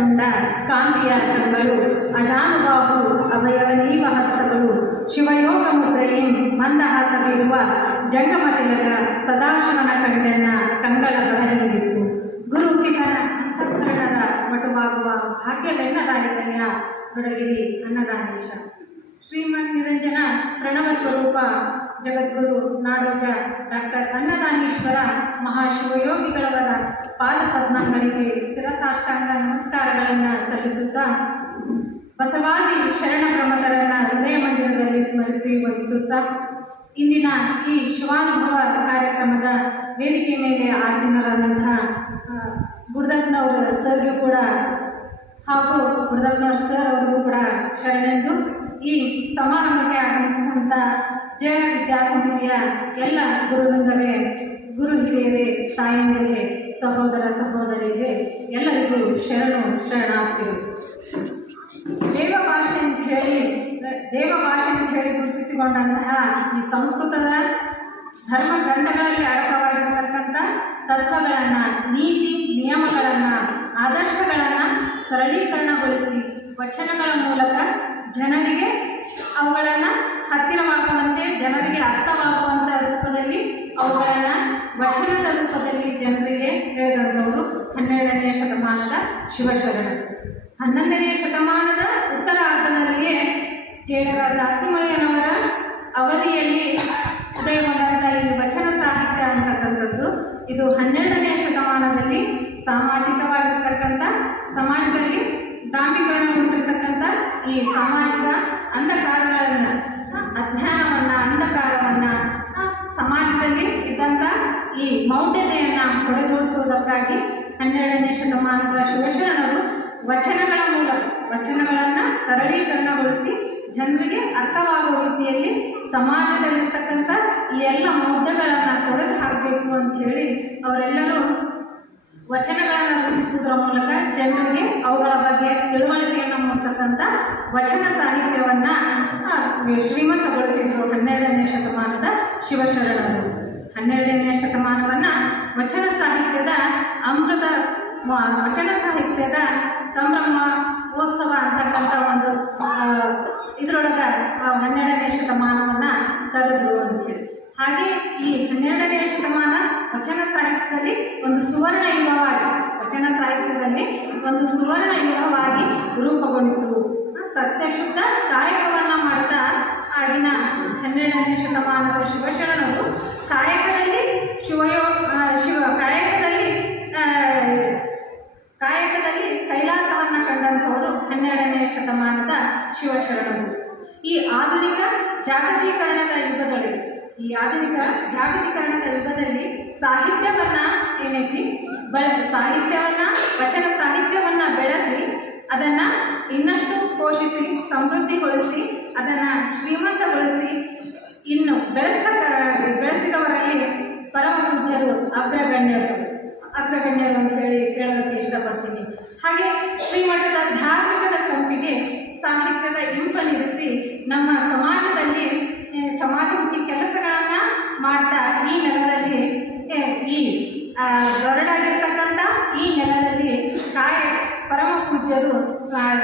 ಕರಗಸಗುಂಡ ಕಾಂತಿಯ ಕಂಗಳು ಅಜಾನುಬಾಹು ಅಭಯವನೀವ ಹಸ್ತಗಳು ಶಿವಯೋಗ ಮುದ್ರೆಯಂ ಮಂದಹಾಸ ಬೀರುವ ಜಂಗಮ ತಿಲಕ ಸದಾಶಿವನ ಕಂಡನ್ನ ಕಂಗಳ ಬರಹಿಂದಿತ್ತು ಗುರುಪಿಗನ ಅಂತಃಕರಣದ ಮಟುವಾಗುವ ಭಾಗ್ಯವೆನ್ನದಾಯಿತಯ್ಯ ತೊಡಗಿರಿ ಅನ್ನದಾನೇಶ ಶ್ರೀಮನ್ ನಿರಂಜನ ಪ್ರಣವ ಸ್ವರೂಪ ಜಗದ್ಗುರು ನಾಡೋಜ ಡಾಕ್ಟರ್ ಅನ್ನದಾನೇಶ್ವರ ಮಹಾಶಿವಯೋಗಿಗಳವರ ಪಾದಪದ್ಮಗಳಿಗೆ ಶಿರಸಾಷ್ಟಾಂಗ ನಮಸ್ಕಾರಗಳನ್ನು ಸಲ್ಲಿಸುತ್ತಾ ಬಸವಾದಿ ಶರಣ ಪ್ರಮಥರನ್ನು ಹೃದಯ ಮಂದಿರದಲ್ಲಿ ಸ್ಮರಿಸಿ ವಂದಿಸುತ್ತಾ ಇಂದಿನ ಈ ಶಿವಾನುಭವ ಕಾರ್ಯಕ್ರಮದ ವೇದಿಕೆ ಮೇಲೆ ಆಸೀನರಾದಂತಹ ಗುರುದಪ್ಪನವರ ಸರ್ಗೂ ಕೂಡ ಹಾಗೂ ಗುರುದಪ್ಪನವರ ಸರ್ ಅವರಿಗೂ ಕೂಡ ಶರಣೆಂದು ಈ ಸಮಾರಂಭಕ್ಕೆ ಆಗಮಿಸಿದಂಥ ಜಯ ವಿದ್ಯಾಸಂಸ್ಥೆಯ ಎಲ್ಲ ಗುರುವೃಂದವೇ ಗುರು ಹಿರಿಯರೇ ತಾಯಂದಿರೇ ಸಹೋದರ ಸಹೋದರಿಗೆ ಎಲ್ಲರಿಗೂ ಶರಣಾರ್ಥಿಗಳು. ದೇವಭಾಷೆ ಅಂತ ಹೇಳಿ ಗುರುತಿಸಿಕೊಂಡಂತಹ ಈ ಸಂಸ್ಕೃತದ ಧರ್ಮ ಗ್ರಂಥಗಳಲ್ಲಿ ಅಡಕವಾಗಿರತಕ್ಕಂಥ ತತ್ವಗಳನ್ನು, ನೀತಿ ನಿಯಮಗಳನ್ನು, ಆದರ್ಶಗಳನ್ನು ಸರಳೀಕರಣಗೊಳಿಸಿ ವಚನಗಳ ಮೂಲಕ ಜನರಿಗೆ ಅವುಗಳನ್ನು ಹತ್ತಿರವಾಗುವಂತೆ, ಜನರಿಗೆ ಅರ್ಥವಾಗುವಂಥ ರೂಪದಲ್ಲಿ ಅವುಗಳನ್ನು ವಚನದ ರೂಪದಲ್ಲಿ ಜನರಿಗೆ ಹೇಳಿದಂಥವರು 12ನೇ ಶತಮಾನದ ಶಿವಶರಣರು. 11ನೇ ಶತಮಾನದ ಉತ್ತರಾರ್ಧದಲ್ಲಿಯೇ ಜೇಡರ ದಾಸಿಮಯ್ಯನವರ ಅವಧಿಯಲ್ಲಿ ಉದಯಗೊಂಡಂಥ ಈ ವಚನ ಸಾಹಿತ್ಯ ಅಂತಕ್ಕಂಥದ್ದು ಇದು 12ನೇ ಶತಮಾನದಲ್ಲಿ ಸಾಮಾಜಿಕವಾಗಿರ್ತಕ್ಕಂಥ, ಸಮಾಜದಲ್ಲಿ ಡಾಂಬೀಕರಣಗೊಂಡಿರ್ತಕ್ಕಂಥ ಈ ಸಾಮಾಜಿಕ ಅಂಧಕಾರಗಳನ್ನು, ಅಜ್ಞಾನವನ್ನು, ಅಂಧಕಾರವನ್ನು, ಸಮಾಜದಲ್ಲಿ ಇದ್ದಂಥ ಈ ಮೌಢ್ಯತೆಯನ್ನು ಹೊಡೆದೋಡಿಸುವುದಕ್ಕಾಗಿ 12ನೇ ಶತಮಾನದ ಶಿವಶರಣರು ವಚನಗಳ ಮೂಲಕ ವಚನಗಳನ್ನು ಸರಳೀಕರಣಗೊಳಿಸಿ ಜನರಿಗೆ ಅರ್ಥವಾಗುವ ರೀತಿಯಲ್ಲಿ ಸಮಾಜದಲ್ಲಿರ್ತಕ್ಕಂಥ ಈ ಎಲ್ಲ ಮೌಢ್ಯಗಳನ್ನು ತೊಡೆದು ಹಾಕಬೇಕು ಅಂತ ಹೇಳಿ ಅವರೆಲ್ಲರೂ ವಚನಗಳನ್ನು ರೂಪಿಸುವುದರ ಮೂಲಕ ಜನರಿಗೆ ಅವುಗಳ ಬಗ್ಗೆ ತಿಳುವಳಿಕೆಯನ್ನು ಮೂಡ್ತಕ್ಕಂಥ ವಚನ ಸಾಹಿತ್ಯವನ್ನು ಶ್ರೀಮಂತಗೊಳಿಸಿದರು 12ನೇ ಶತಮಾನದ ಶಿವಶರಣರು. 12ನೇ ಶತಮಾನವನ್ನು ವಚನ ಸಾಹಿತ್ಯದ ಅಮೃತ, ವಚನ ಸಾಹಿತ್ಯದ ಸಂಭ್ರಮೋತ್ಸವ ಅಂತಕ್ಕಂಥ ಒಂದು ಇದರೊಳಗೆ 12ನೇ ಶತಮಾನವನ್ನು ಕರೆದರು ಅಂತೇಳಿ. ಹಾಗೆ ಈ 12ನೇ ಶತಮಾನ ವಚನ ಸಾಹಿತ್ಯದಲ್ಲಿ ಒಂದು ಸುವರ್ಣ ಯುಗವಾಗಿ, ವಚನ ಸಾಹಿತ್ಯದಲ್ಲಿ ಒಂದು ಸುವರ್ಣ ಯುಗವಾಗಿ ರೂಪುಗೊಂಡಿತು. ಸತ್ಯಶುದ್ಧ ಕಾಯಕವನ್ನು ಮಾಡ್ತಾ ಆಗಿನ 12ನೇ ಶತಮಾನದ ಶಿವಶರಣರು ಕಾಯಕದಲ್ಲಿ ಕಾಯಕದಲ್ಲಿ ಕೈಲಾಸವನ್ನು ಕಂಡಂಥವರು 12ನೇ ಶತಮಾನದ ಶಿವಶರಣರು. ಈ ಆಧುನಿಕ ಜಾಗತೀಕರಣದ ಯುಗದಲ್ಲಿ ಸಾಹಿತ್ಯವನ್ನು ಏನೈತಿ ವಚನ ಸಾಹಿತ್ಯವನ್ನು ಬೆಳೆಸಿ ಅದನ್ನು ಇನ್ನಷ್ಟು ಪೋಷಿಸಿ ಸಮೃದ್ಧಿಗೊಳಿಸಿ ಅದನ್ನು ಶ್ರೀಮಂತಗೊಳಿಸಿ ಇನ್ನು ಬೆಳೆಸಿದವರಲ್ಲಿ ಪರಮ ಪೂಜ್ಯರು ಅಗ್ರಗಣ್ಯರು ಅಂತ ಹೇಳೋದಕ್ಕೆ ಇಷ್ಟಪಡ್ತೀನಿ. ಹಾಗೆ ಶ್ರೀಮಠದ ಧಾರ್ಮಿಕದ ಕಂಪಿಗೆ ಸಾಹಿತ್ಯದ ಇಂಪನಿರಿಸಿ ನಮ್ಮ ಸಮಾಜದಲ್ಲಿ ಸಮಾಜಮುಖಿ ಕೆಲಸಗಳನ್ನು ಮಾಡ್ತಾ ಈ ನೆಲದಲ್ಲಿ ದೊರಡಾಗಿರ್ತಕ್ಕಂಥ ಈ ನೆಲದಲ್ಲಿ ಪರಮ ಪೂಜ್ಯರು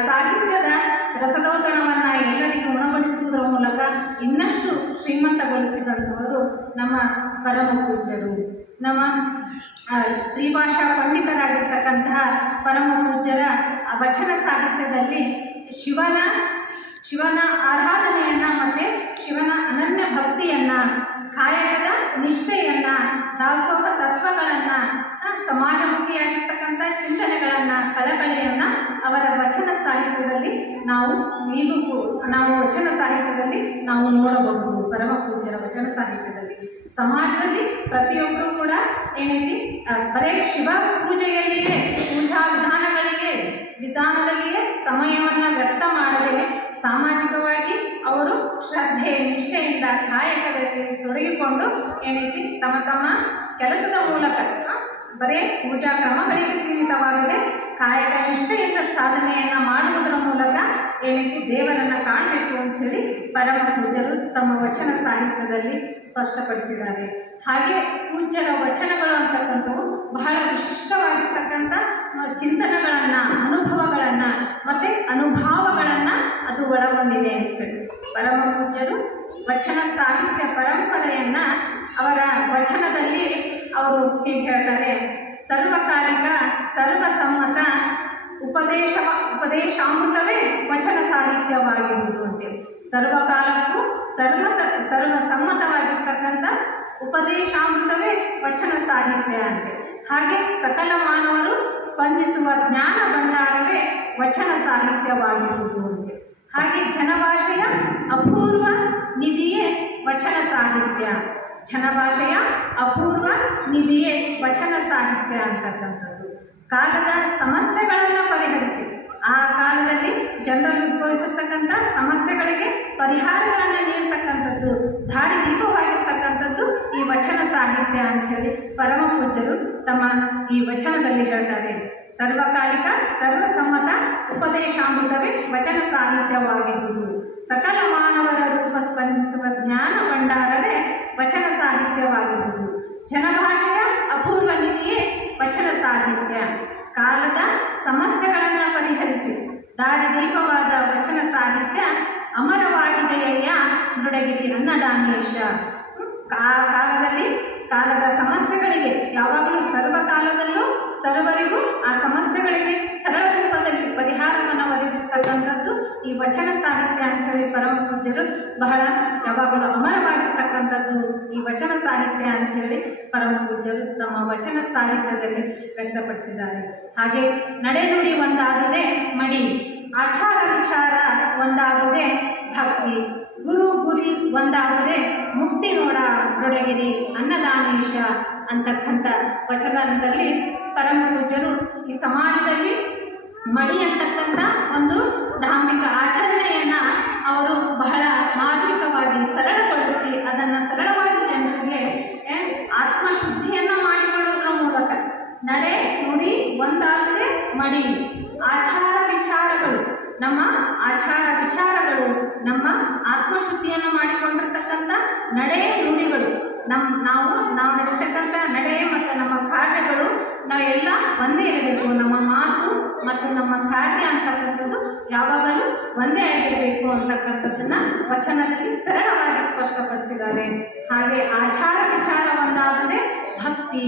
ಸಾಹಿತ್ಯದ ರಸದೌತಣವನ್ನು ಎಲ್ಲರಿಗೂ ಉಣಬಡಿಸುವುದರ ಮೂಲಕ ಇನ್ನಷ್ಟು ಶ್ರೀಮಂತಗೊಳಿಸಿದಂಥವರು ನಮ್ಮ ಪರಮ ಪೂಜ್ಯರು. ನಮ್ಮ ತ್ರಿಭಾಷಾ ಪಂಡಿತರಾಗಿರ್ತಕ್ಕಂತಹ ಪರಮ ಪೂಜ್ಯರ ವಚನ ಸಾಹಿತ್ಯದಲ್ಲಿ ಶಿವನ ಆರಾಧನೆಯನ್ನು ಮತ್ತು ಶಿವನ ಅನನ್ಯ ಭಕ್ತಿಯನ್ನು, ಕಾಯಕದ ನಿಷ್ಠೆಯನ್ನು, ದಾಸೋಹ ತತ್ವಗಳನ್ನು, ಸಮಾಜಮುಖಿಯಾಗಿರ್ತಕ್ಕಂಥ ಚಿಂತನೆಗಳನ್ನು, ಕಳಕಳಿಯನ್ನು ಅವರ ವಚನ ಸಾಹಿತ್ಯದಲ್ಲಿ ನಾವು ವಚನ ಸಾಹಿತ್ಯದಲ್ಲಿ ನಾವು ನೋಡಬಹುದು. ಪರಮ ಪೂಜ್ಯರ ವಚನ ಸಾಹಿತ್ಯದಲ್ಲಿ ಸಮಾಜದಲ್ಲಿ ಪ್ರತಿಯೊಬ್ಬರೂ ಕೂಡ ಏನೈತಿ ಬರೀ ಶಿವ ಪೂಜೆಯಲ್ಲಿಯೇ, ಪೂಜಾ ವಿಧಾನದಲ್ಲಿಯೇ ಸಮಯವನ್ನು ವ್ಯರ್ಥ ಮಾಡದೆ ಸಾಮಾಜಿಕವಾಗಿ ಅವರು ಶ್ರದ್ಧೆ ನಿಷ್ಠೆಯಿಂದ ಕಾಯಕದಲ್ಲಿ ತೊಡಗಿಕೊಂಡು ಏನೈತಿ ತಮ್ಮ ಕೆಲಸದ ಮೂಲಕ ಬರೀ ಪೂಜಾ ಕ್ರಮಗಳಿಗೆ ಸೀಮಿತವಾಗದೆ ಕಾಯಕ ನಿಷ್ಠೆಯಿಂದ ಸಾಧನೆಯನ್ನು ಮಾಡುವುದರ ಮೂಲಕ ಏನೈತಿ ದೇವರನ್ನು ಕಾಣಬೇಕು ಅಂಥೇಳಿ ಪರಮ ಪೂಜ್ಯರು ತಮ್ಮ ವಚನ ಸಾಹಿತ್ಯದಲ್ಲಿ ಸ್ಪಷ್ಟಪಡಿಸಿದ್ದಾರೆ. ಹಾಗೆ ಪೂಜ್ಯರ ವಚನಗಳು ಅಂತಕ್ಕಂಥವು ಬಹಳ ವಿಶಿಷ್ಟವಾಗಿರ್ತಕ್ಕಂಥ ಚಿಂತನೆಗಳನ್ನು, ಅನುಭವಗಳನ್ನು ಅನುಭವಗಳನ್ನು ಅದು ಒಳಗೊಂಡಿದೆ ಅಂತ ಹೇಳಿ ಪರಮ ಪೂಜ್ಯರು ವಚನ ಸಾಹಿತ್ಯ ಪರಂಪರೆಯನ್ನು ಅವರ ವಚನದಲ್ಲಿ ಅವರು ಹೀಗೆ ಹೇಳ್ತಾರೆ, ಸರ್ವಕಾಲಿಕ ಸರ್ವಸಮ್ಮತ ಉಪದೇಶಾಮೃತವೇ ವಚನ ಸಾಹಿತ್ಯವಾಗಿರುವುದು ಅಂತೇಳಿ. ಸರ್ವಕಾಲಕ್ಕೂ ಸರ್ವಸಮ್ಮತವಾಗಿರ್ತಕ್ಕಂಥ ಉಪದೇಶಾಮೃತವೇ ವಚನ ಸಾಹಿತ್ಯ ಅಂತೇಳಿ. ಹಾಗೆ ಸಕಲ ಮಾನವರು ಸ್ಪಂದಿಸುವ ಜ್ಞಾನ ಭಂಡಾರವೇ ವಚನ ಸಾಹಿತ್ಯವಾಗಿರುವುದು ಅಂತೇಳಿ. ಹಾಗೆ ಜನಭಾಷೆಯ ಅಪೂರ್ವ ನಿಧಿಯೇ ವಚನ ಸಾಹಿತ್ಯ. ಜನಭಾಷೆಯ ಅಪೂರ್ವ ನಿಧಿಯೇ ವಚನ ಸಾಹಿತ್ಯ ಅಂತಕ್ಕಂಥದ್ದು. ಕಾಲದ ಸಮಸ್ಯೆಗಳನ್ನು ಪರಿಹರಿಸಿ, ಆ ಕಾಲದಲ್ಲಿ ಜನರಲ್ಲಿ ಉದ್ಭವಿಸಿರ್ತಕ್ಕಂಥ ಸಮಸ್ಯೆಗಳಿಗೆ ಪರಿಹಾರಗಳನ್ನು ನೀಡ್ತಕ್ಕಂಥದ್ದು, ದಾರಿದೀಪವಾಗಿರ್ತಕ್ಕಂಥದ್ದು ಈ ವಚನ ಸಾಹಿತ್ಯ ಅಂತ ಹೇಳಿ ಪರಮ ಪೂಜ್ಯರು ತಮ್ಮ ಈ ವಚನದಲ್ಲಿ ಹೇಳ್ತಾರೆ. ಸರ್ವಕಾಲಿಕ ಸರ್ವಸಮ್ಮತ ಉಪದೇಶಾಮೃತವೇ ವಚನ ಸಾಹಿತ್ಯವಾಗಿರುವುದು. ಸಕಲ ಮಾನವರ ರೂಪ ಸ್ಪಂದಿಸುವ ಜ್ಞಾನ ಭಂಡಾರವೇ ವಚನ ಸಾಹಿತ್ಯವಾಗಿರುವುದು. ಜನಭಾಷೆಯ ಅಪೂರ್ವ ನಿಧಿಯೇ ವಚನ ಸಾಹಿತ್ಯ. ಕಾಲದ ಸಮಸ್ಯೆಗಳನ್ನು ಪರಿಹರಿಸಿ ದಾರಿದೀಪವಾದ ವಚನ ಸಾಹಿತ್ಯ ಅಮರವಾಗಿದೆಯಯ್ಯ ಮೃಡಗಿರಿ ಅನ್ನದಾನೇಶ. ಕಾಲದ ಸಮಸ್ಯೆಗಳಿಗೆ ಯಾವಾಗಲೂ ಸರ್ವಕಾಲದಲ್ಲೂ ಸರ್ವರಿಗೂ ಆ ಸಮಸ್ಯೆಗಳಿಗೆ ಸರಳ ರೂಪದಲ್ಲಿ ಪರಿಹಾರವನ್ನು ಒದಗಿಸ್ತಕ್ಕಂಥದ್ದು ಈ ವಚನ ಸಾಹಿತ್ಯ ಅಂತ ಹೇಳಿ ಪರಮ ಪೂಜ್ಯರು ಬಹಳ ಯಾವಾಗಲೂ ಅಮರವಾಗಿರ್ತಕ್ಕಂಥದ್ದು ಈ ವಚನ ಸಾಹಿತ್ಯ ಅಂತ ಹೇಳಿ ಪರಮ ಪೂಜ್ಯರು ತಮ್ಮ ವಚನ ಸಾಹಿತ್ಯದಲ್ಲಿ ವ್ಯಕ್ತಪಡಿಸಿದ್ದಾರೆ. ಹಾಗೆ ನಡೆನುಡಿ ಒಂದಾದರೆ ಮಡಿ, ಆಚಾರ ವಿಚಾರ ಒಂದಾದರೆ ಭಕ್ತಿ, ಗುರು ಗುರಿ ಒಂದಾದರೆ ಮುಕ್ತಿ ನೋಡ ಮೃಡಗಿರಿ ಅನ್ನದಾನೇಶ ಅಂತಕ್ಕಂಥ ವಚನದಲ್ಲಿ ಪರಮ ಪೂಜ್ಯರು ಈ ಸಮಾಜದಲ್ಲಿ ಮಡಿ ಅಂತಕ್ಕಂಥ ಒಂದು ಧಾರ್ಮಿಕ ಆಚರಣೆಯನ್ನು ಅವರು ಬಹಳ ಮಾರ್ಮಿಕವಾಗಿ ಸರಳಗೊಳಿಸಿ ಅದನ್ನು ಸರಳವಾಗಿ ಜನರಿಗೆ ಆತ್ಮಶುದ್ಧಿಯನ್ನು ಮಾಡಿಕೊಳ್ಳುವುದರ ಮೂಲಕ ನಡೆ ನುಡಿ ಒಂದಾದರೆ ಮಡಿ, ಆಚಾರ ವಿಚಾರಗಳು ನಮ್ಮ ಆಚಾರ ವಿಚಾರಗಳು ನಮ್ಮ ಆತ್ಮಶುದ್ಧಿಯನ್ನು ಮಾಡಿಕೊಂಡಿರ್ತಕ್ಕಂಥ ನಡೆ ನುಡಿಗಳು ನಾವು ನಡೀತಕ್ಕಂಥ ನಡೆ ಮತ್ತು ನಮ್ಮ ಕಾರ್ಯಗಳು ನಾವೆಲ್ಲ ಒಂದೇ ಇರಬೇಕು. ನಮ್ಮ ಮಾತು ಮತ್ತು ನಮ್ಮ ಕಾರ್ಯ ಅಂತಕ್ಕಂಥದ್ದು ಯಾವಾಗಲೂ ಒಂದೇ ಆಗಿರಬೇಕು ಅಂತಕ್ಕಂಥದ್ದನ್ನು ವಚನದಲ್ಲಿ ಸರಳವಾಗಿ ಸ್ಪಷ್ಟಪಡಿಸಿದ್ದಾರೆ. ಹಾಗೆ ಆಚಾರ ವಿಚಾರ ಒಂದಾದರೆ ಭಕ್ತಿ,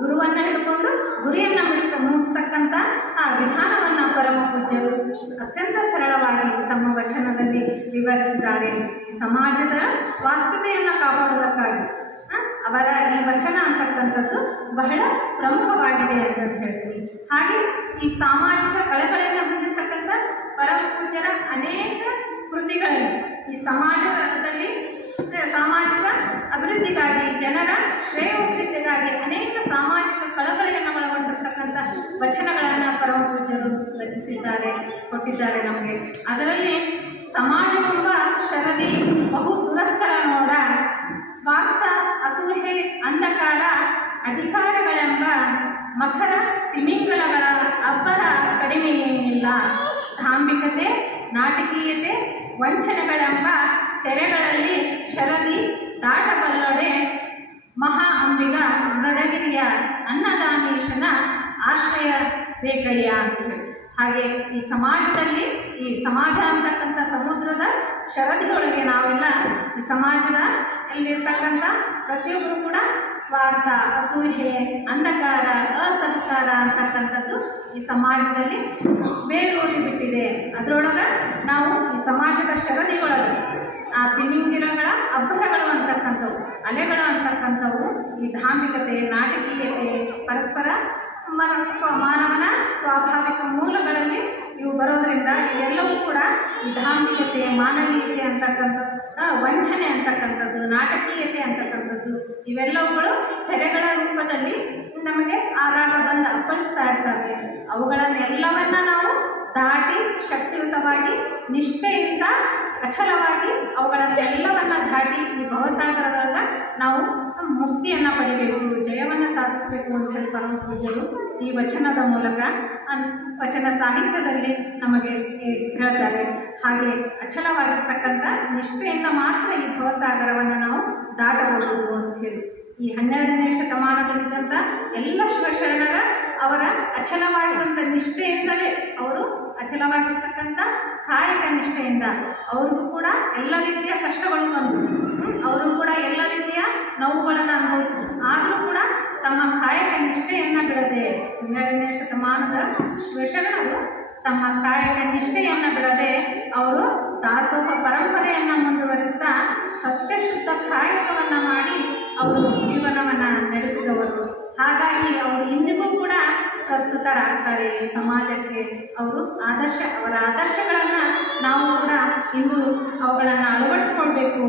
ಗುರುವನ್ನು ಹಿಡ್ಕೊಂಡು ಗುರಿಯನ್ನು ಮುಟ್ಟತಕ್ಕಂಥ ಆ ವಿಧಾನವನ್ನು ಪರಮ ಪೂಜ್ಯರು ಅತ್ಯಂತ ಸರಳವಾಗಿ ತಮ್ಮ ವಚನದಲ್ಲಿ ವಿವರಿಸಿದ್ದಾರೆ. ಸಮಾಜದ ಸ್ವಾಸ್ಥ್ಯತೆಯನ್ನು ಕಾಪಾಡುವುದಕ್ಕಾಗಿ ಅವರ ಈ ವಚನ ಅಂತಕ್ಕಂಥದ್ದು ಬಹಳ ಪ್ರಮುಖವಾಗಿದೆ ಅಂತ ಹೇಳ್ತೀವಿ. ಹಾಗೆ ಈ ಸಾಮಾಜಿಕ ಕಳಕಳಿಯನ್ನು ಹೊಂದಿರತಕ್ಕಂಥ ಪರಮ ಪೂಜ್ಯರ ಅನೇಕ ಕೃತಿಗಳಲ್ಲಿ ಈ ಸಮಾಜದಲ್ಲಿ ಸಾಮಾಜಿಕ ಅಭಿವೃದ್ಧಿಗಾಗಿ ಜನರ ಶ್ರೇಯೋಭಿವೃದ್ಧಿಗಾಗಿ ಅನೇಕ ಸಾಮಾಜಿಕ ಕಳಕಳಿಯನ್ನು ಒಳಗೊಂಡಿರ್ತಕ್ಕಂಥ ವಚನಗಳನ್ನು ಪರಮ ಪೂಜ್ಯರು ರಚಿಸಿದ್ದಾರೆ, ಕೊಟ್ಟಿದ್ದಾರೆ ನಮಗೆ. ಅದರಲ್ಲಿ ಸಮಾಜವೆಂಬ ಶರದಿ ಬಹು ದುರಸ್ತರ ನೋಡ, ಸ್ವಾರ್ಥ ಅಸೂಹೆ ಅಂಧಕಾರ ಅಧಿಕಾರಗಳೆಂಬ ಮಕರ ತಿಮಿಂಗಲಗಳ ಅಬ್ಬರ ಕಡಿಮೆಯೇನಿಲ್ಲ, ಧಾಂಬಿಕತೆ ನಾಟಕೀಯತೆ ವಂಚನೆಗಳೆಂಬ ತೆರೆಗಳಲ್ಲಿ ಶರದಿ ದಾಟಬಲ್ಲೊಡೆ ಮಹಾ ಅಂಬಿಗ ಮೃಡಗಿರಿಯ ಅನ್ನದಾನೇಶನ ಆಶ್ರಯ ಬೇಕಯ್ಯ ಅಂತ. ಹಾಗೆ ಈ ಸಮಾಜದಲ್ಲಿ ಈ ಸಮಾಜ ಅಂತಕ್ಕಂಥ ಸಮುದ್ರದ ಶರದಿಯೊಳಗೆ ನಾವೆಲ್ಲ ಈ ಸಮಾಜದ ಅಲ್ಲಿರ್ತಕ್ಕಂಥ ಪ್ರತಿಯೊಬ್ಬರು ಕೂಡ ಸ್ವಾರ್ಥ ಅಸೂಹೆ ಅಂಧಕಾರ ಅಸತ್ಕಾರ ಅಂತಕ್ಕಂಥದ್ದು ಈ ಸಮಾಜದಲ್ಲಿ ಬೇರೂರಿ ಬಿಟ್ಟಿದೆ. ಅದರೊಳಗೆ ನಾವು ಈ ಸಮಾಜದ ಶರದಿಯೊಳಗೆ ಆ ತಿಮಿಂಗಿರಗಳ ಅಬ್ಬರಗಳು ಅಂತಕ್ಕಂಥವು ಅಲೆಗಳು ಅಂತಕ್ಕಂಥವು ಈ ಧಾರ್ಮಿಕತೆ ನಾಟಕೀಯತೆ ಪರಸ್ಪರ ಮಾನವನ ಸ್ವಾಭಾವಿಕ ಮೂಲಗಳಲ್ಲಿ ಇವು ಬರೋದರಿಂದ ಇವೆಲ್ಲವೂ ಕೂಡ ಈ ಧಾರ್ಮಿಕತೆ ಮಾನವೀಯತೆ ಅಂತಕ್ಕಂಥದ್ದು ವಂಚನೆ ಅಂತಕ್ಕಂಥದ್ದು ನಾಟಕೀಯತೆ ಅಂತಕ್ಕಂಥದ್ದು ಇವೆಲ್ಲವುಗಳು ತೆರೆಗಳ ರೂಪದಲ್ಲಿ ನಮಗೆ ಆಗಾಗ ಬಂದು ಅಪ್ಪಳಿಸ್ತಾ ಇರ್ತವೆ. ಅವುಗಳನ್ನೆಲ್ಲವನ್ನ ನಾವು ದಾಟಿ ಶಕ್ತಿಯುತವಾಗಿ ನಿಷ್ಠೆಯಿಂದ ಅಚಲವಾಗಿ ಅವುಗಳನ್ನೆಲ್ಲವನ್ನ ದಾಟಿ ಈ ಭವಸಾಗರದೊಳಗೆ ನಾವು ಮುಕ್ತಿಯನ್ನು ಪಡಿಬೇಕು, ಜಯವನ್ನು ಸಾಧಿಸಬೇಕು ಅಂತ ಹೇಳಿ ಪರಮ ಪೂಜ್ಯರು ಈ ವಚನದ ಮೂಲಕ ವಚನ ಸಾಹಿತ್ಯದಲ್ಲಿ ನಮಗೆ ಹೇಳ್ತಾರೆ. ಹಾಗೆ ಅಚಲವಾಗಿರ್ತಕ್ಕಂಥ ನಿಷ್ಠೆಯಿಂದ ಮಾತ್ರ ಈ ಭವಸಾಗರವನ್ನು ನಾವು ದಾಟಬಹುದು ಅಂತ ಹೇಳಿ ಈ 12ನೇ ಶತಮಾನದಲ್ಲಿದ್ದಂಥ ಎಲ್ಲ ಶಿವಶರಣರ ಅವರ ಅಚಲವಾಗಿರುವಂಥ ನಿಷ್ಠೆಯಿಂದಲೇ ಅವರು ಅಚಲವಾಗಿರ್ತಕ್ಕಂಥ ಕಾಯಕ ನಿಷ್ಠೆಯಿಂದ ಅವ್ರಿಗೂ ಕೂಡ ಎಲ್ಲ ರೀತಿಯ ಕಷ್ಟಗಳು ಬಂದು ಅವರು ಕೂಡ ಎಲ್ಲ ರೀತಿಯ ನೋವುಗಳನ್ನು ಅನುಭವಿಸಿದ್ರು. ಆದರೂ ಕೂಡ ತಮ್ಮ ಕಾಯಕ ನಿಷ್ಠೆಯನ್ನು ಬಿಡದೆ 12ನೇ ಶತಮಾನದ ಶ್ವೇಷಗಳು ತಮ್ಮ ಕಾಯಕ ನಿಷ್ಠೆಯನ್ನು ಬಿಡದೆ ಅವರು ದಾಸೋಹ ಪರಂಪರೆಯನ್ನು ಮುಂದುವರಿಸ್ತಾ ಸತ್ಯಶುದ್ಧ ಕಾಯಕವನ್ನು ಮಾಡಿ ಅವರು ಜೀವನವನ್ನು ನಡೆಸಿದವರು. ಹಾಗಾಗಿ ಅವರು ಇಂದಿಗೂ ಕೂಡ ಪ್ರಸ್ತುತರಾಗ್ತಾರೆ ಸಮಾಜಕ್ಕೆ. ಅವರ ಆದರ್ಶಗಳನ್ನು ನಾವು ಕೂಡ ಇಂದು ಅವುಗಳನ್ನು ಅಳವಡಿಸ್ಕೊಳ್ಬೇಕು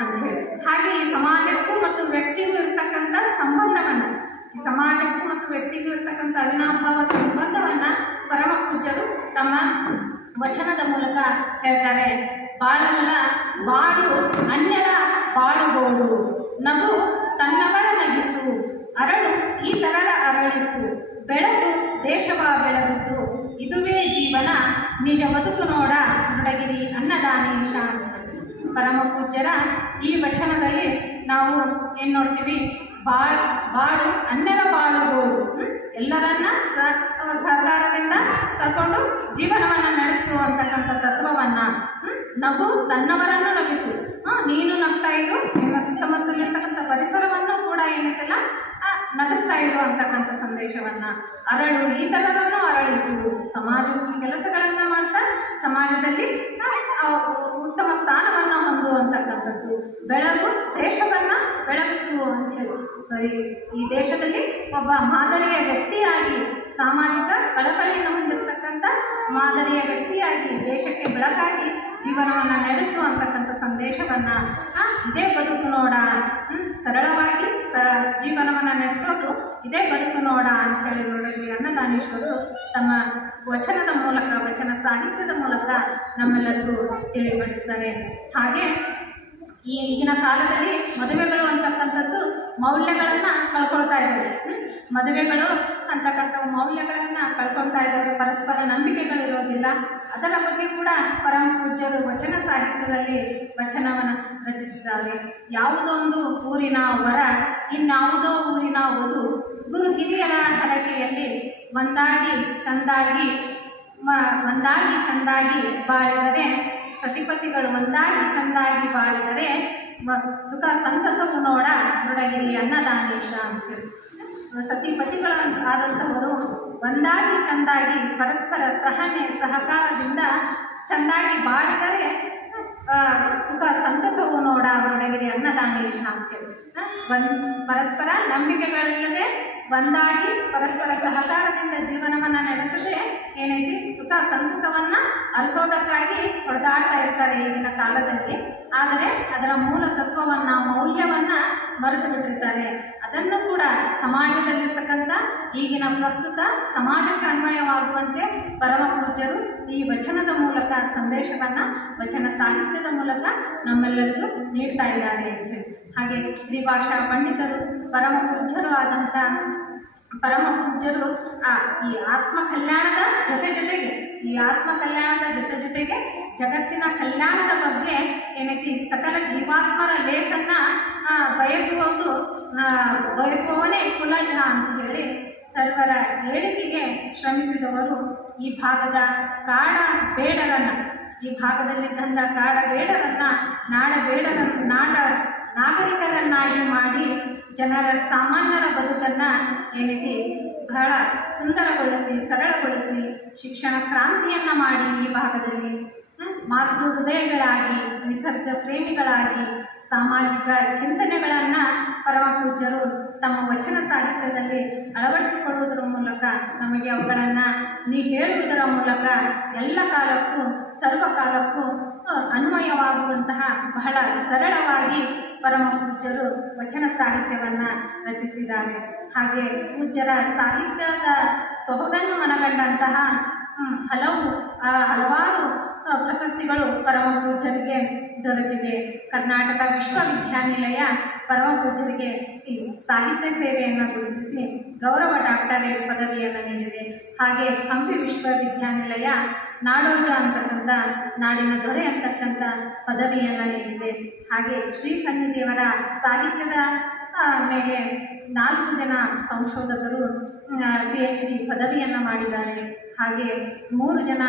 ಅಂತ ಹೇಳಿ. ಹಾಗೆ ಈ ಸಮಾಜಕ್ಕೂ ಮತ್ತು ವ್ಯಕ್ತಿಗೂ ಇರ್ತಕ್ಕಂಥ ಸಂಬಂಧವನ್ನು, ಈ ಸಮಾಜಕ್ಕೂ ಮತ್ತು ವ್ಯಕ್ತಿಗೂ ಇರ್ತಕ್ಕಂಥ ಅವಿನಾಭಾವ ಸಂಬಂಧವನ್ನು ಪರಮ ಪೂಜ್ಯರು ತಮ್ಮ ವಚನದ ಮೂಲಕ ಹೇಳ್ತಾರೆ. ಬಾಳಲ್ಲ ಬಾಳು ಅನ್ಯರ ಬಾಳುಗೋಡು, ನಗು ತನ್ನವರ ನಗಿಸು, ಅರಳು ಇತರರ ಅರಳಿಸು, ಬೆಳಕು ದೇಶವ ಬೆಳಗಿಸು, ಇದುವೇ ಜೀವನ ನಿಜ ಬದುಕು ನೋಡ ನುಡಗಿರಿ ಅನ್ನದಾನೇಶ. ಪರಮ ಪೂಜ್ಯರ ಈ ವಚನದಲ್ಲಿ ನಾವು ಏನು ನೋಡ್ತೀವಿ? ಬಾಳು ಅನ್ಯರ ಬಾಳುಗೋಡು, ಎಲ್ಲರನ್ನ ಸಹಕಾರದಿಂದ ಕರ್ಕೊಂಡು ಜೀವನವನ್ನು ನಡೆಸುವಂತಕ್ಕಂಥ ತತ್ವವನ್ನು, ನಗು ತನ್ನವರನ್ನು ನಗಿಸು, ನೀನು ನಗ್ತಾ ಇರು, ನಿಮ್ಮ ಸುತ್ತಮುತ್ತಲಿರ್ತಕ್ಕಂಥ ಪರಿಸರವನ್ನು ಕೂಡ ಏನಿಲ್ಲ ನಗಿಸ್ತಾ ಇರು ಅಂತಕ್ಕಂಥ ಸಂದೇಶವನ್ನು, ಅರಳು ಇತರರನ್ನು ಅರಳಿಸು, ಸಮಾಜಮುಖಿ ಕೆಲಸಗಳನ್ನು ಮಾಡ್ತಾ ಸಮಾಜದಲ್ಲಿ ಉತ್ತಮ ಸ್ಥಾನವನ್ನು ಹೊಂದುವಂತಕ್ಕಂಥದ್ದು, ಬೆಳಗು ದೇಶವನ್ನು ಬೆಳಗಿಸು ಅಂತ ಹೇಳಿ. ಸರಿ, ಈ ದೇಶದಲ್ಲಿ ಒಬ್ಬ ಮಾದರಿಯ ವ್ಯಕ್ತಿಯಾಗಿ, ಸಾಮಾಜಿಕ ಕಳಕಳಿಯನ್ನು ಹೊಂದಿರತಕ್ಕಂಥ ಮಾದರಿಯ ವ್ಯಕ್ತಿಯಾಗಿ, ದೇಶಕ್ಕೆ ಬೆಳಕಾಗಿ ಜೀವನವನ್ನು ನಡೆಸುವಂತಕ್ಕಂಥ ಸಂದೇಶವನ್ನು, ಇದೇ ಬದುಕು ನೋಡ, ಸರಳವಾಗಿ ಜೀವನವನ್ನು ನಡೆಸೋದು ಇದೇ ಬದುಕು ನೋಡ ಅಂತ ಹೇಳಿ ನೋಡಿ ಅನ್ನದಾನೇಶ್ವರು ತಮ್ಮ ವಚನದ ಮೂಲಕ, ವಚನ ಸಾಹಿತ್ಯದ ಮೂಲಕ ನಮ್ಮೆಲ್ಲರಿಗೂ ತಿಳಿಪಡಿಸ್ತಾರೆ. ಹಾಗೆ ಈಗಿನ ಕಾಲದಲ್ಲಿ ಮದುವೆಗಳು ಅಂತಕ್ಕಂಥದ್ದು ಮೌಲ್ಯಗಳನ್ನು ಕಳ್ಕೊಳ್ತಾ ಇದ್ದಾರೆ. ಮದುವೆಗಳು ಅಂತಕ್ಕಂಥ ಮೌಲ್ಯಗಳನ್ನು ಕಳ್ಕೊಳ್ತಾ ಇದ್ದಾರೆ. ಪರಸ್ಪರ ನಂಬಿಕೆಗಳಿರೋದಿಲ್ಲ. ಅದರ ಬಗ್ಗೆ ಕೂಡ ಪರಮ ಪೂಜ್ಯರು ವಚನ ಸಾಹಿತ್ಯದಲ್ಲಿ ವಚನವನ್ನು ರಚಿಸಿದ್ದಾರೆ. ಯಾವುದೊಂದು ಊರಿನ ವರ ಇನ್ಯಾವುದೋ ಊರಿನ ವಧು, ಗುರು ಹಿರಿಯರ ಹರಕೆಯಲ್ಲಿ ಒಂದಾಗಿ ಚಂದಾಗಿ ಬಾಳಿದರೆ, ಸತಿಪತಿಗಳು ಒಂದಾಗಿ ಚಂದಾಗಿ ಬಾಳಿದರೆ ಸುಖ ಸಂತಸವು ನೋಡ ನುಡಗಿರಿ ಅನ್ನದಾನೇಶ ಅಂತೇಳಿ. ಸತಿಪತಿಗಳಾದಂಥವರು ಒಂದಾಗಿ ಚಂದಾಗಿ ಪರಸ್ಪರ ಸಹನೆ ಸಹಕಾರದಿಂದ ಚಂದಾಗಿ ಬಾಳಿದರೆ ಸುಖ ಸಂತಸವು ನೋಡ ನುಡಗಿರಿ ಅನ್ನದಾನೇಶ ಅಂತೇಳಿ. ಪರಸ್ಪರ ನಂಬಿಕೆಗಳಿಲ್ಲದೆ ಒಂದಾಗಿ ಪರಸ್ಪರ ಸಹಕಾರದಿಂದ ಜೀವನವನ್ನು ನಡೆಸದೆ ಏನೈತಿ ಸುಖ ಸಂತಸವನ್ನು ಅರಸೋದಕ್ಕಾಗಿ ಹೊಡೆದಾಡ್ತಾ ಇರ್ತಾರೆ ಈಗಿನ ಕಾಲದಲ್ಲಿ. ಆದರೆ ಅದರ ಮೂಲ ತತ್ವವನ್ನು, ಮೌಲ್ಯವನ್ನು ಮರೆತು ಬಿಟ್ಟಿರ್ತಾರೆ. ಅದನ್ನು ಕೂಡ ಸಮಾಜದಲ್ಲಿರ್ತಕ್ಕಂಥ ಈಗಿನ ಪ್ರಸ್ತುತ ಸಮಾಜಕ್ಕೆ ಅನ್ವಯವಾಗುವಂತೆ ಪರಮ ಪೂಜ್ಯರು ಈ ವಚನದ ಮೂಲಕ ಸಂದೇಶವನ್ನು ವಚನ ಸಾಹಿತ್ಯದ ಮೂಲಕ ನಮ್ಮೆಲ್ಲರಿಗೂ ನೀಡ್ತಾ ಇದ್ದಾರೆ. ಹಾಗೆ ತ್ರಿಭಾಷಾ ಪಂಡಿತರು ಪರಮ ಪೂಜ್ಯರು ಆದಂಥ ಪರಮ ಪೂಜ್ಯರು ಈ ಆತ್ಮ ಕಲ್ಯಾಣದ ಜೊತೆಗೆ ಜಗತ್ತಿನ ಕಲ್ಯಾಣದ ಬಗ್ಗೆ ಏನೈತಿ ಸಕಲ ಜೀವಾತ್ಮರ ಲೇಸನ್ನು ಬಯಸುವವನೇ ಕುಲಜ ಅಂತ ಹೇಳಿ ಸರ್ವರ ಏಳಿಗೆಗೆ ಶ್ರಮಿಸಿದವರು. ಈ ಭಾಗದ ಭಾಗದಲ್ಲಿದ್ದಂಥ ಕಾಡಬೇಡರನ್ನು ನಾಗರಿಕರನ್ನಾಗಿ ಮಾಡಿ ಜನರ ಸಾಮಾನ್ಯರ ಬದುಕನ್ನು ಏನೈತಿ ಬಹಳ ಸುಂದರಗೊಳಿಸಿ, ಸರಳಗೊಳಿಸಿ, ಶಿಕ್ಷಣ ಕ್ರಾಂತಿಯನ್ನು ಮಾಡಿ ಈ ಭಾಗದಲ್ಲಿ ಮಾತೃ ಹೃದಯಗಳಾಗಿ, ನಿಸರ್ಗ ಪ್ರೇಮಿಗಳಾಗಿ, ಸಾಮಾಜಿಕ ಚಿಂತನೆಗಳನ್ನು ಪರಮ ಪೂಜ್ಯರು ತಮ್ಮ ವಚನ ಸಾಹಿತ್ಯದಲ್ಲಿ ಅಳವಡಿಸಿಕೊಳ್ಳುವುದರ ಮೂಲಕ, ನಮಗೆ ಅವುಗಳನ್ನು ಹೇಳುವುದರ ಮೂಲಕ ಎಲ್ಲ ಕಾಲಕ್ಕೂ ಸರ್ವಕಾಲಕ್ಕೂ ಅನ್ವಯವಾಗುವಂತಹ ಬಹಳ ಸರಳವಾಗಿ ಪರಮ ಪೂಜ್ಯರು ವಚನ ಸಾಹಿತ್ಯವನ್ನು ರಚಿಸಿದ್ದಾರೆ. ಹಾಗೆ ಪೂಜ್ಯರ ಸಾಹಿತ್ಯದ ಸೊಬಗನ್ನು ಮನಗಂಡಂತಹ ಹಲವಾರು ಪ್ರಶಸ್ತಿಗಳು ಪರಮ ಪೂಜ್ಯರಿಗೆ ದೊರೆತಿವೆ. ಕರ್ನಾಟಕ ವಿಶ್ವವಿದ್ಯಾನಿಲಯ ಪರಮ ಪೂಜ್ಯರಿಗೆ ಈ ಸಾಹಿತ್ಯ ಸೇವೆಯನ್ನು ಗುರುತಿಸಿ ಗೌರವ ಡಾಕ್ಟರೇಟ್ ಪದವಿಯನ್ನು ನೀಡಿದೆ. ಹಾಗೆ ಹಂಪಿ ವಿಶ್ವವಿದ್ಯಾನಿಲಯ ನಾಡೋಜ ಅಂತಕ್ಕಂಥ, ನಾಡಿನ ದೊರೆ ಅಂತಕ್ಕಂಥ ಪದವಿಯನ್ನು ನೀಡಿದೆ. ಹಾಗೆ ಶ್ರೀ ಸನ್ನಿದೇವರ ಸಾಹಿತ್ಯದ ಮೇಲೆ 4 ಜನ ಸಂಶೋಧಕರು PhD ಪದವಿಯನ್ನು ಮಾಡಿದ್ದಾರೆ. ಹಾಗೆ 3 ಜನ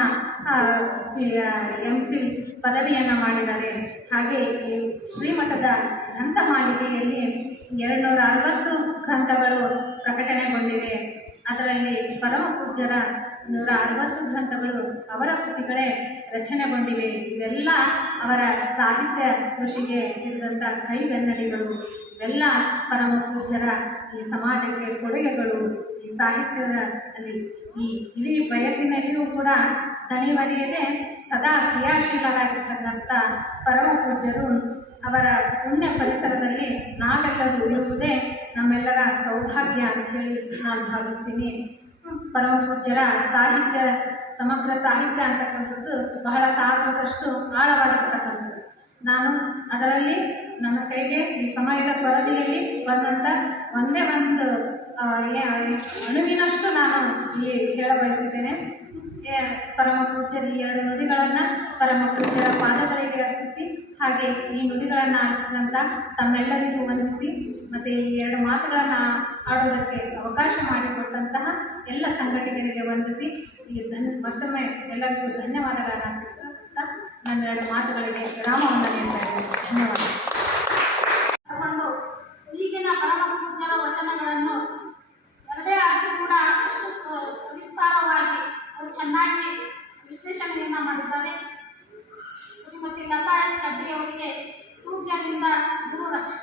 MPhil ಪದವಿಯನ್ನು ಮಾಡಿದ್ದಾರೆ. ಹಾಗೆ ಈ ಶ್ರೀಮಠದ ಗ್ರಂಥಮಾಲಿಕೆಯಲ್ಲಿ 260 ಗ್ರಂಥಗಳು ಪ್ರಕಟಣೆಗೊಂಡಿವೆ. ಅದರಲ್ಲಿ ಪರಮ ಪೂಜ್ಯರ 160 ಗ್ರಂಥಗಳು ಅವರ ಕೃತಿಗಳೇ ರಚನೆಗೊಂಡಿವೆ. ಇವೆಲ್ಲ ಅವರ ಸಾಹಿತ್ಯ ಕೃಷಿಗೆ ಇರಿದಂಥ ಕೈಗನ್ನಡಿಗಳು. ಇವೆಲ್ಲ ಪರಮ ಪೂಜ್ಯರ ಈ ಸಮಾಜಕ್ಕೆ ಕೊಡುಗೆಗಳು. ಈ ಸಾಹಿತ್ಯದಲ್ಲಿ ಈ ಇಡೀ ವಯಸ್ಸಿನಲ್ಲಿಯೂ ಕೂಡ ದಣಿವರಿಯದೆ ಸದಾ ಕ್ರಿಯಾಶೀಲರಾಗಿರ್ತಕ್ಕಂಥ ಪರಮ ಪೂಜ್ಯರು ಅವರ ಪುಣ್ಯ ಪರಿಸರದಲ್ಲಿ ನಾವೆಲ್ಲರೂ ಇರುವುದೇ ನಮ್ಮೆಲ್ಲರ ಸೌಭಾಗ್ಯ ಅಂತ ಹೇಳಿ ನಾನು ಭಾವಿಸ್ತೀನಿ. ಪರಮ ಪೂಜ್ಯರ ಸಾಹಿತ್ಯ, ಸಮಗ್ರ ಸಾಹಿತ್ಯ ಅಂತಕ್ಕಂಥದ್ದು ಬಹಳ ಸಾಗರದಷ್ಟು ಆಳವಾಗಿರ್ತಕ್ಕಂಥದ್ದು. ನಾನು ಅದರಲ್ಲಿ ನನ್ನ ಕೈಗೆ ಈ ಸಮಯದ ಕೊರತೆಯಲ್ಲಿ ಬಂದಂಥ ಒಂದೇ ಒಂದು ಅಣುವಿನಷ್ಟು ನಾನು ಇಲ್ಲಿ ಹೇಳಬಯಸಿದ್ದೇನೆ. ಪರಮ ಪೂಜ್ಯರ ಈ 2 ನುಡಿಗಳನ್ನು ಪರಮ ಪೂಜ್ಯರ ಪಾದಗಳಿಗೆ ಅರ್ಪಿಸಿ, ಹಾಗೆ ಈ ನುಡಿಗಳನ್ನು ಆಲಿಸಿದಂಥ ತಮ್ಮೆಲ್ಲರಿಗೂ ವಂದಿಸಿ, ಮತ್ತು ಈ 2 ಮಾತುಗಳನ್ನು ಆಡೋದಕ್ಕೆ ಅವಕಾಶ ಮಾಡಿಕೊಟ್ಟಂತಹ ಎಲ್ಲ ಸಂಘಟಕರಿಗೆ ವಂದಿಸಿ, ಮತ್ತೊಮ್ಮೆ ಎಲ್ಲರಿಗೂ ಧನ್ಯವಾದಗಳನ್ನು ಅರ್ಪಿಸುತ್ತಾ ನನ್ನ 2 ಮಾತುಗಳಿಗೆ ವಿರಾಮವನ್ನು ನೀಡ್ತಾ ಇದ್ದೇನೆ. ಧನ್ಯವಾದ. ಈಗಿನ ಪರಮ ಪೂಜ್ಯರ ವಚನಗಳನ್ನು ಎರಡೇ ಆದರೂ ಕೂಡ ಎಷ್ಟು ಸವಿಸ್ತಾರವಾಗಿ ಅವರು ಚೆನ್ನಾಗಿ ವಿಶ್ಲೇಷಣೆಯನ್ನು ಮಾಡಿದ್ದಾರೆ. ಶ್ರೀಮತಿ ಲತಾ ಎಸ್ ಕಡ್ಡಿ ಅವರಿಗೆ ಪೂಜ್ಯರಿಂದ ಗುರು ರಕ್ಷೆ.